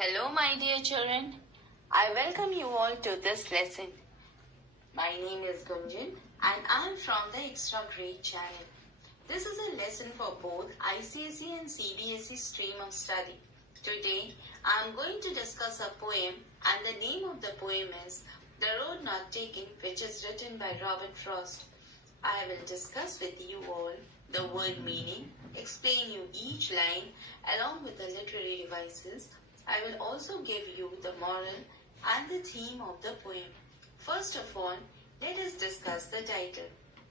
Hello, my dear children. I welcome you all to this lesson. My name is Gunjan and I am from the Extra Grade channel. This is a lesson for both ICSE and CBSE stream of study. Today, I am going to discuss a poem and the name of the poem is The Road Not Taken, which is written by Robert Frost. I will discuss with you all the word meaning, explain you each line along with the literary devices. I will also give you the moral and the theme of the poem. First of all, let us discuss the title.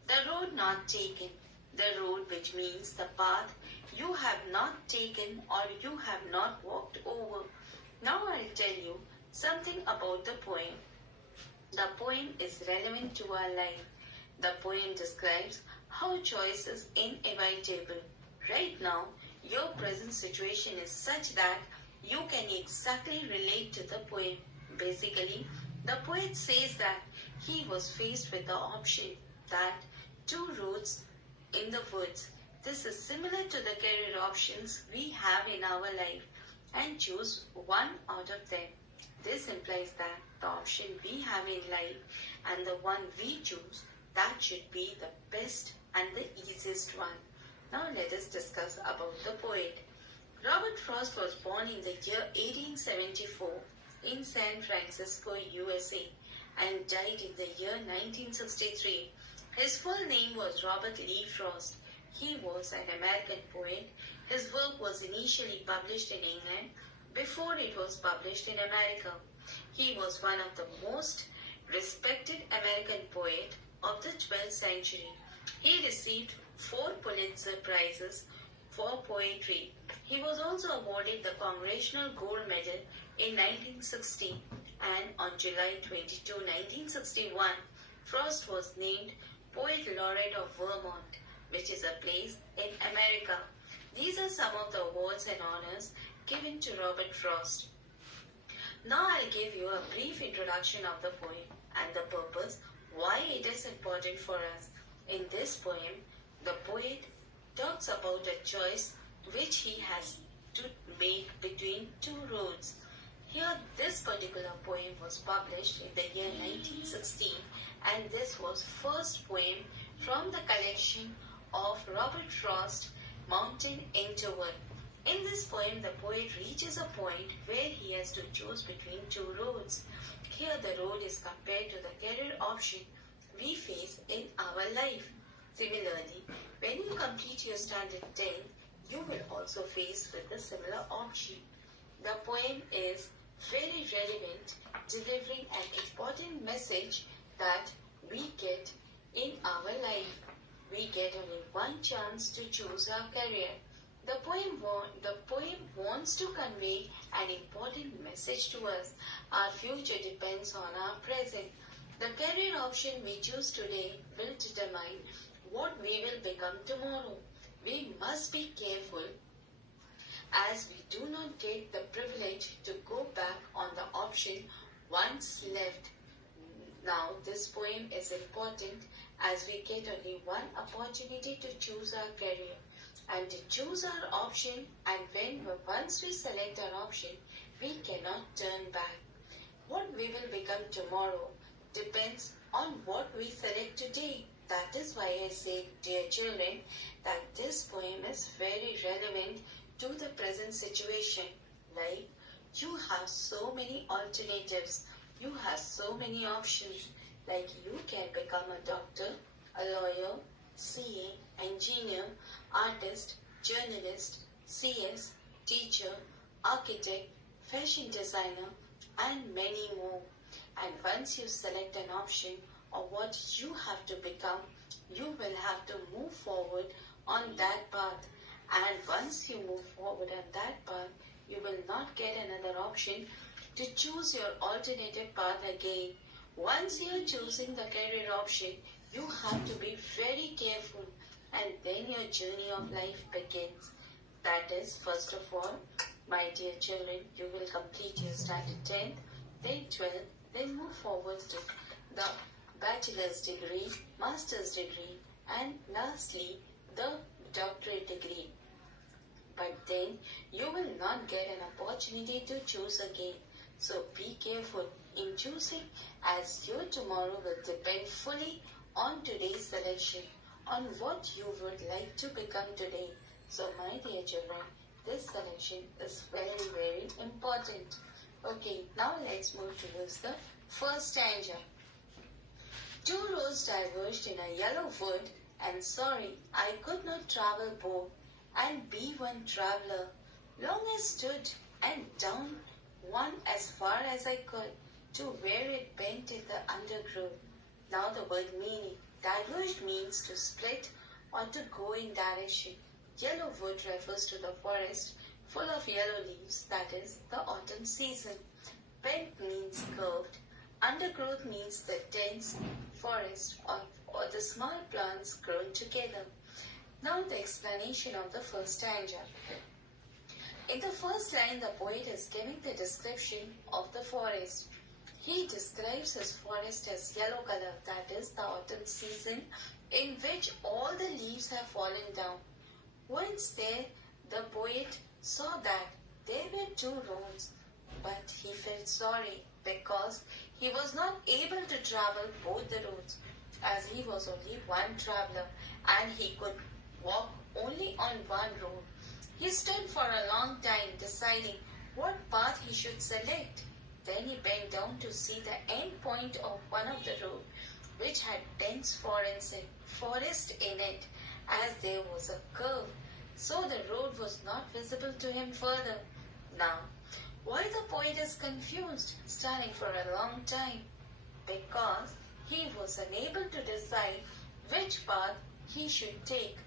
The Road Not Taken. The road, which means the path you have not taken or you have not walked over. Now I'll tell you something about the poem. The poem is relevant to our life. The poem describes how choice is inevitable. Right now, your present situation is such that you can exactly relate to the poem. Basically, the poet says that he was faced with the option that two roads in the woods. This is similar to the career options we have in our life and choose one out of them. This implies that the option we have in life and the one we choose, that should be the best and the easiest one. Now let us discuss about the poet. Robert Frost was born in the year 1874 in San Francisco, USA and died in the year 1963. His full name was Robert Lee Frost. He was an American poet. His work was initially published in England before it was published in America. He was one of the most respected American poets of the 12th century. He received 4 Pulitzer Prizes for poetry. He was also awarded the Congressional Gold Medal in 1960 and on July 22, 1961, Frost was named Poet Laureate of Vermont, which is a place in America. These are some of the awards and honors given to Robert Frost. Now I'll give you a brief introduction of the poem and the purpose why it is important for us. In this poem, the poet talks about a choice which he has to make between two roads. Here, this particular poem was published in the year 1916 and this was first poem from the collection of Robert Frost, Mountain Interval. In this poem, the poet reaches a point where he has to choose between two roads. Here, the road is compared to the career option we face in our life. Similarly, when you complete your standard 10, you will also face with a similar option. The poem is very relevant, delivering an important message that we get in our life. We get only one chance to choose our career. The poem wants to convey an important message to us. Our future depends on our present. The career option we choose today will determine what we will become tomorrow. We must be careful as we do not get the privilege to go back on the option once left. Now this poem is important as we get only one opportunity to choose our career and to choose our option, and once we select our option, we cannot turn back. What we will become tomorrow depends on what we select today. That is why I say, dear children, that this poem is very relevant to the present situation. Like, you have so many alternatives, you have so many options. Like, you can become a doctor, a lawyer, CA, engineer, artist, journalist, CS, teacher, architect, fashion designer, and many more. And once you select an option or what you have to become, you will have to move forward on that path. And once you move forward on that path, you will not get another option to choose your alternative path again. Once you are choosing the career option, you have to be very careful, and then your journey of life begins. That is, first of all, my dear children, you will complete your standard 10th, then 12th, then move forward to the bachelor's degree, master's degree, and lastly, the doctorate degree. but then you will not get an opportunity to choose again. So be careful in choosing, as your tomorrow will depend fully on today's selection, on what you would like to become today. So my dear children, this selection is very, very important. Okay, now let's move towards the first stanza. Two roads diverged in a yellow wood, and sorry I could not travel both, and be one traveller. Long I stood, and down one as far as I could, to where it bent in the undergrowth. Now the word meaning. Diverged means to split or to go in direction. Yellow wood refers to the forest full of yellow leaves, that is, the autumn season. Bent means curved. Undergrowth means the dense forest or the small plants grown together. Now the explanation of the first stanza. In the first line, the poet is giving the description of the forest. He describes his forest as yellow color, that is the autumn season, in which all the leaves have fallen down. Once there, the poet saw that there were two roads, but he felt sorry because he was not able to travel both the roads, as he was only one traveller and he could walk only on one road. He stood for a long time deciding what path he should select. Then he bent down to see the end point of one of the road, which had dense forest in it, as there was a curve, so the road was not visible to him further. Now, why the poet is confused, standing for a long time? Because he was unable to decide which path he should take.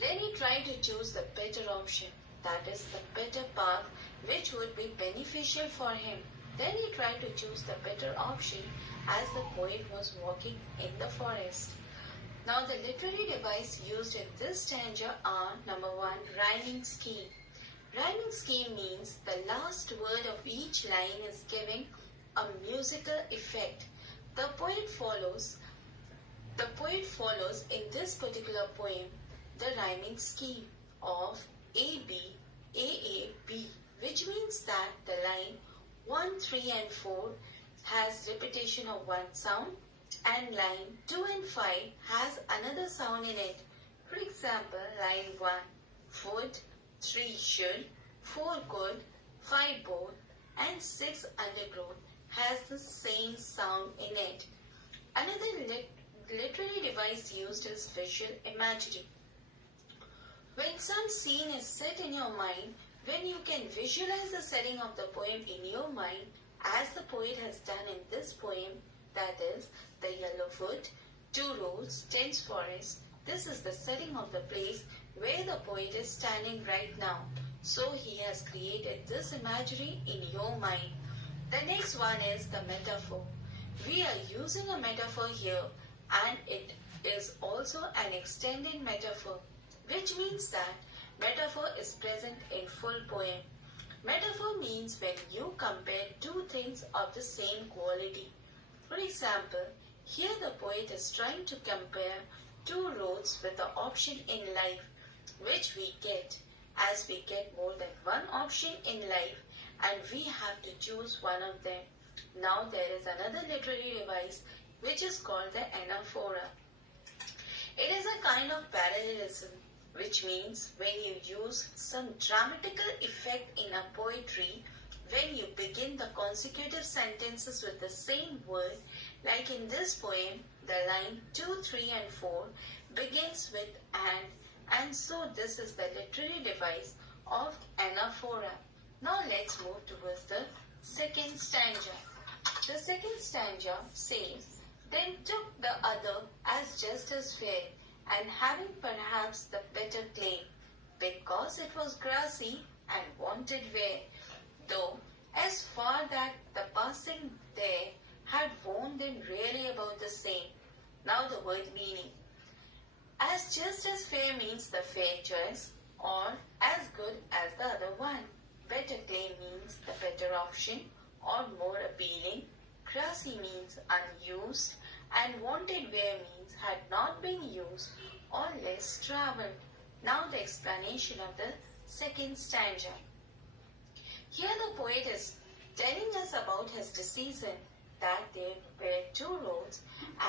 Then he tried to choose the better option, that is the better path which would be beneficial for him. Then he tried to choose the better option as the poet was walking in the forest. Now the literary device used in this stanza are: number 1, rhyming scheme. Rhyming scheme means the last word of each line is giving a musical effect. The poet follows in this particular poem the rhyming scheme of AB, AA, B, which means that the line 1, 3 and 4 has repetition of one sound, and line 2 and 5 has another sound in it. For example, line 1, would, 3 should, 4 could, 5 both, and 6 undergrowth has the same sound in it. Another literary device used is visual imagery. When some scene is set in your mind, when you can visualize the setting of the poem in your mind, as the poet has done in this poem, that is, the yellow wood, 2 roads, dense forest, this is the setting of the place where the poet is standing right now. So he has created this imagery in your mind. The next one is the metaphor. We are using a metaphor here, and it is also an extended metaphor, which means that metaphor is present in full poem. Metaphor means when you compare two things of the same quality. For example, here the poet is trying to compare two roads with the option in life, which we get, as we get more than one option in life and we have to choose one of them. Now there is another literary device which is called the anaphora. It is a kind of parallelism, which means when you use some dramatical effect in a poetry, when you begin the consecutive sentences with the same word, like in this poem, the line 2, 3 and 4 begins with and so this is the literary device of anaphora. Now let's move towards the second stanza. The second stanza says, then took the other as just as fair, and having perhaps the better claim, because it was grassy and wanted wear, though as far that the passing there had worn them really about the same. Now the word meaning. As just as fair means the fair choice, or as good as the other one. Better claim means the better option or more appealing. Grassy means unused, and wanted wear means had not been used or less travelled. Now the explanation of the second stanza. Here the poet is telling us about his decision that there were two roads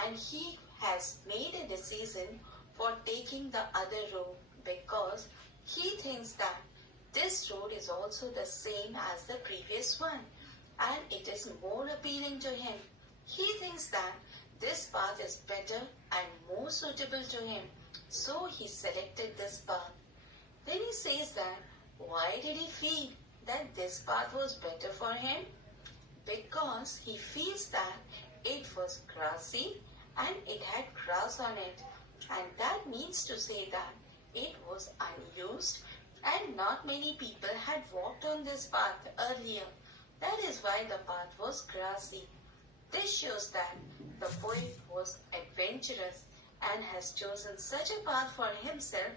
and he has made a decision for taking the other road because he thinks that this road is also the same as the previous one and it is more appealing to him. He thinks that this path is better and more suitable to him, so he selected this path. Then he says that why did he feel that this path was better for him? Because he feels that it was grassy and it had grass on it, and that means to say that it was unused and not many people had walked on this path earlier. That is why the path was grassy. This shows that the poet was adventurous and has chosen such a path for himself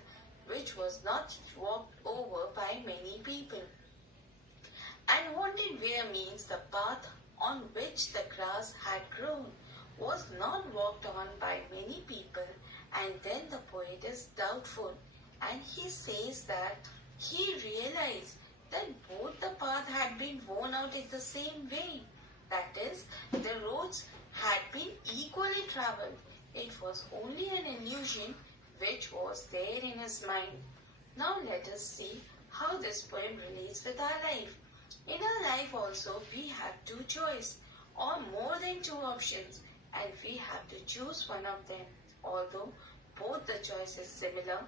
which was not walked over by many people. Unwanted wear means the path on which the grass had grown was not walked on by many people, and then the poet is doubtful and he says that he realized that both the path had been worn out in the same way. That is, the roads had been equally travelled. It was only an illusion which was there in his mind. Now let us see how this poem relates with our life. In our life also we have two choices or more than two options and we have to choose one of them. Although both the choice is similar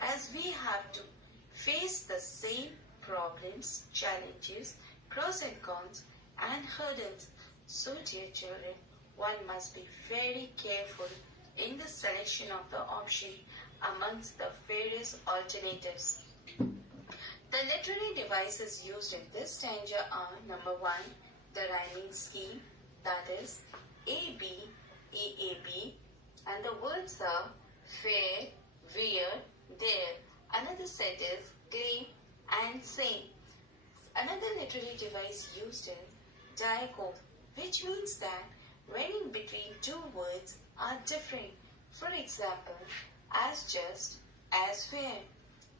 as we have to face the same problems, challenges, pros and cons and hurdles. So dear children, one must be very careful in the selection of the option amongst the various alternatives. The literary devices used in this stanza are number 1, the rhyming scheme, that is A-B, A-A-B, and the words are fair, where, there. Another set is claim and same. Another literary device used is diaconal, which means that when in between two words are different. For example, as just, as fair.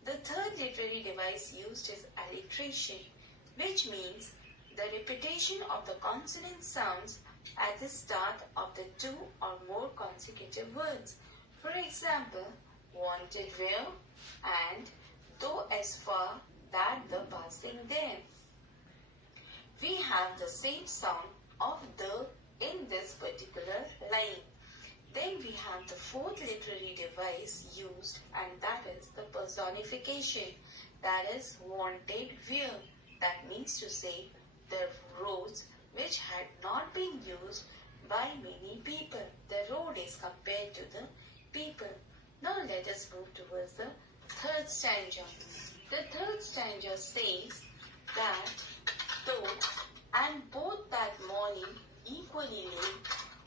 The third literary device used is alliteration, which means the repetition of the consonant sounds at the start of the two or more consecutive words. For example, wanted where and though as far that the passing there. We have the same sound of the in this particular line. Then we have the fourth literary device used, and that is the personification, that is wanted where. That means to say the roads which had not been used by many people. The road is compared to the people. Now let us move towards the third stanza. The third stanza says that though and both that morning equally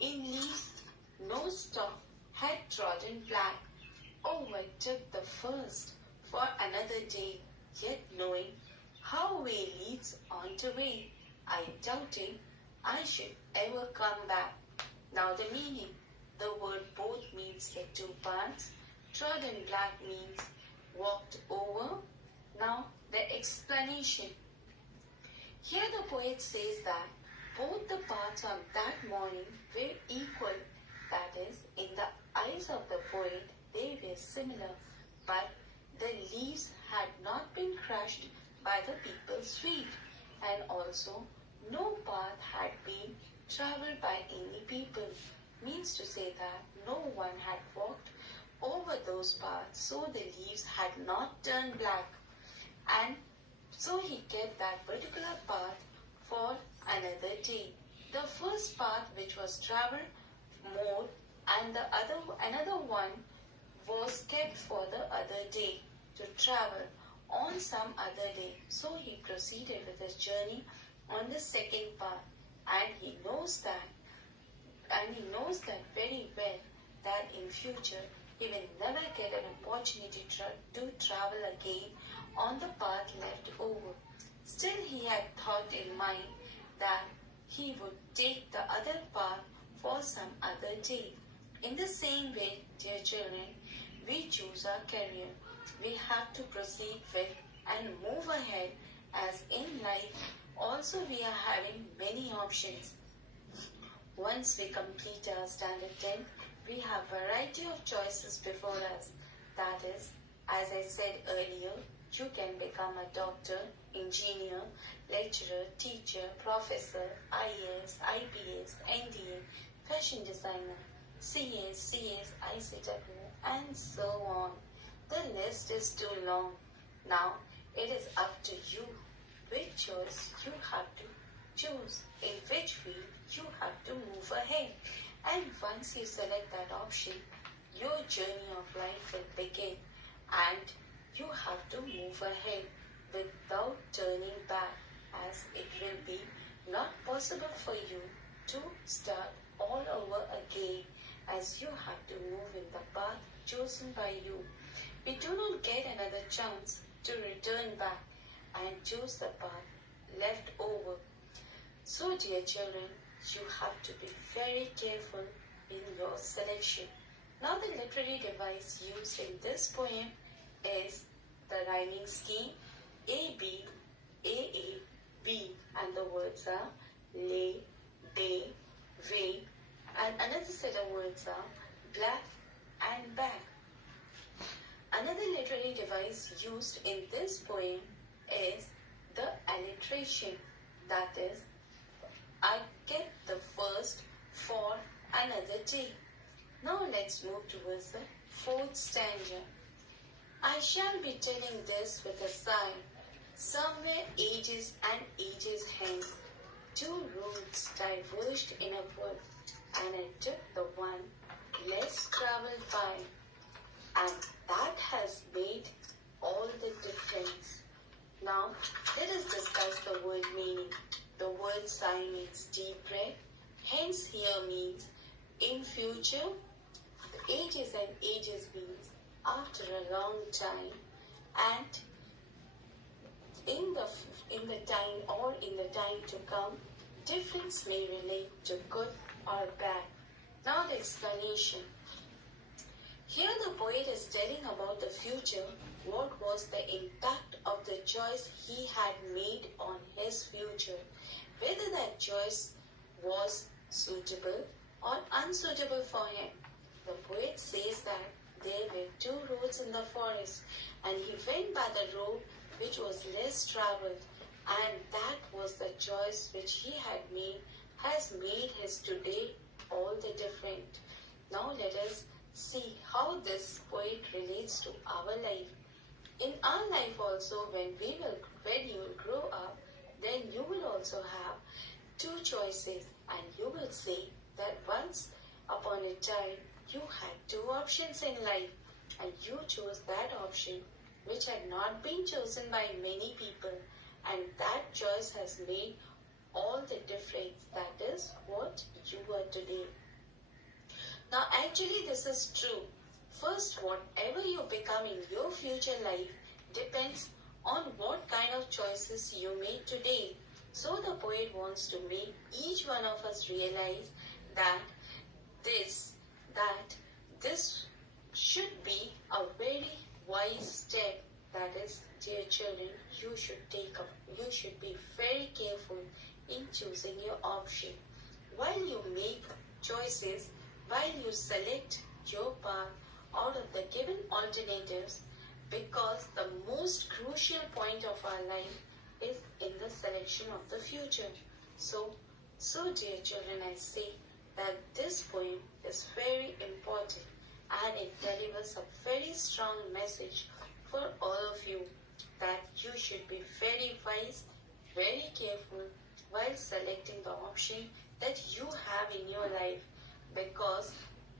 lay in leaves no stalk had trodden black. Oh, I took the first for another day, yet knowing how way leads on to way, I doubted I should ever come back. Now the meaning. The word both means the two parts. Trodden black means walked over. Now the explanation. Here the poet says that both the parts on that morning were equal. That is, in the eyes of the poet, they were similar, but the leaves had not been crushed by the people's feet, and also no path had been travelled by any people. Means to say that no one had walked over those paths, so the leaves had not turned black, and so he kept that particular path for another day. The first path which was travelled more and another one was kept for the other day to travel on some other day. So he proceeded with his journey on the second path, and he knows that very well that in future he will never get an opportunity to travel again on the path left over. Still he had thought in mind that he would take the other path for some other day. In the same way, dear children, we choose our career. we have to proceed with and move ahead, as in life also we are having many options. Once we complete our standard 10, we have variety of choices before us. That is, as I said earlier, you can become a doctor, engineer, lecturer, teacher, professor, IAS, IPS, NDA, fashion designer, CS, CS, ICW, and so on. The list is too long. Now, it is up to you which choice you have to choose, in which field you have to move ahead. And once you select that option, your journey of life will begin, and you have to move ahead without turning back, as it will be not possible for you to start all over again, as you have to move in the path chosen by you. We do not get another chance to return back and choose the path left over. So, dear children, you have to be very careful in your selection. Now, the literary device used in this poem is the rhyming scheme A, B, A, B, and the words are lay, day, way, and another set of words are black and bag. Another literary device used in this poem is the alliteration, that is, I get the first for another day. Now let's move towards the fourth stanza. I shall be telling this with a sigh. Somewhere ages and ages hence, two roads diverged in a wood, and I took the one less traveled by, and that has made all the difference. Now, let us discuss the word meaning. The word sigh means deep breath. Hence here means in future. The ages and ages means after a long time, and in the time or in the time to come, difference may relate to good or bad. Now the explanation. Here the poet is telling about the future, what was the impact of the choice he had made on his future, whether that choice was suitable or unsuitable for him. The poet says that there were two roads in the forest, and he went by the road which was less traveled, and that was the choice which he had made, has made his today all the different. Now let us see how this poet relates to our life. In our life also, when you will grow up, then you will also have two choices, and you will say that once upon a time you had two options in life, and you chose that option which had not been chosen by many people, and that choice has made all the difference. That is what you are today. Now actually this is true. First, whatever you become in your future life depends on what kind of choices you made today. So the poet wants to make each one of us realize that this should be a very wise step. That is, dear children, you should be very careful in choosing your option. While you make choices, while you select your path out of the given alternatives, because the most crucial point of our life is in the selection of the future. So dear children, I say that this poem is very important, and it delivers a very strong message for all of you, that you should be very wise, very careful while selecting the option that you have in your life, because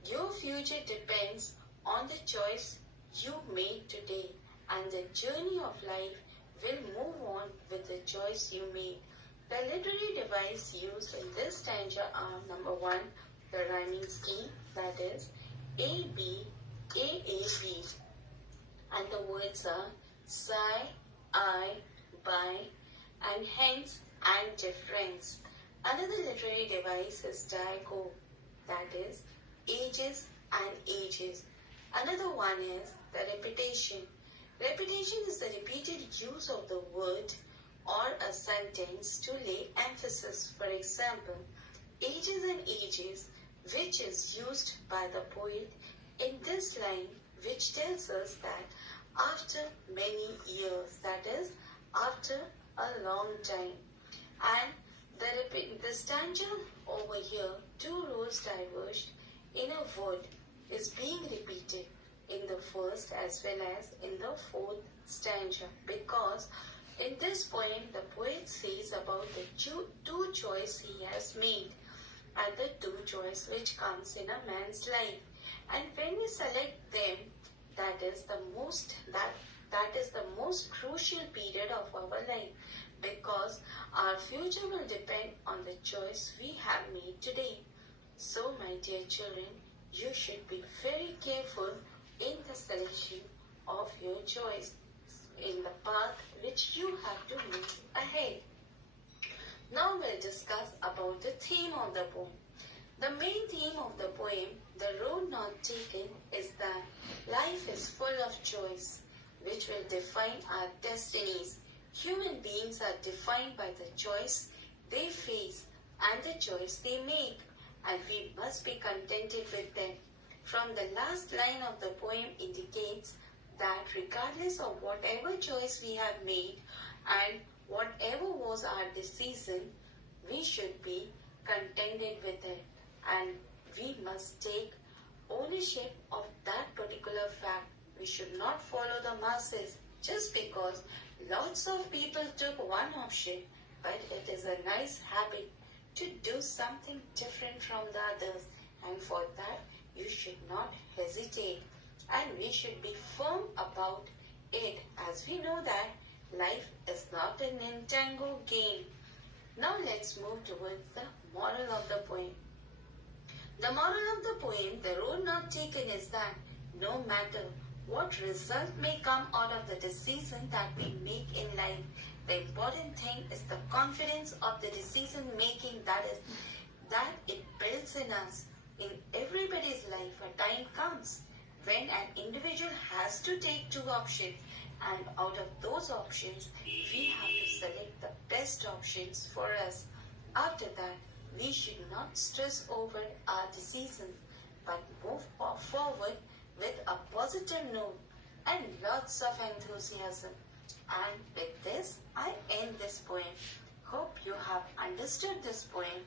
your future depends on the choice you made today, and the journey of life will move on with the choice you made. The literary device used in this stanza are: number 1, the rhyming scheme, that is A, B, A, B, and the words are sigh, I, by, and hence, and difference. Another literary device is Tagore, that is ages and ages. Another one is the repetition. Repetition is the repeated use of the word or a sentence to lay emphasis. For example, ages and ages, which is used by the poet in this line, which tells us that after many years, that is, after a long time. And the stanza over here, two rows diverged in a word, is being repeated in the first as well as in the fourth stanza, because in this poem the poet says about the two choices he has made and the two choices which comes in a man's life. And when we select them, that is the most crucial period of our life, because our future will depend on the choice we have made today. So, my dear children, you should be very careful in the selection of your choice in the path which you have to move ahead. Now we'll discuss about the theme of the poem. The main theme of the poem, The Road Not Taken, is that life is full of choice, which will define our destinies. Human beings are defined by the choice they face and the choice they make, and we must be contented with them. From the last line of the poem indicates that regardless of whatever choice we have made and whatever was our decision, we should be contented with it, and we must take ownership of that particular fact. We should not follow the masses just because lots of people took one option, but it is a nice habit to do something different from the others, and for that you should not hesitate, and we should be firm about it, as we know that life is not a Nintendo game. Now let's move towards the moral of the poem. The moral of the poem, The Road Not Taken, is that no matter what result may come out of the decision that we make in life, the important thing is the confidence of the decision making, that it builds in us. In everybody's life, a time comes when an individual has to take two options, and out of those options, we have to select the best options for us. After that, we should not stress over our decision, but move forward with a positive note and lots of enthusiasm. And with this, I end this poem. Hope you have understood this poem,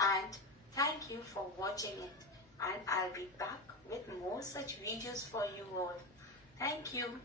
and thank you for watching it. And I'll be back with more such videos for you all. Thank you.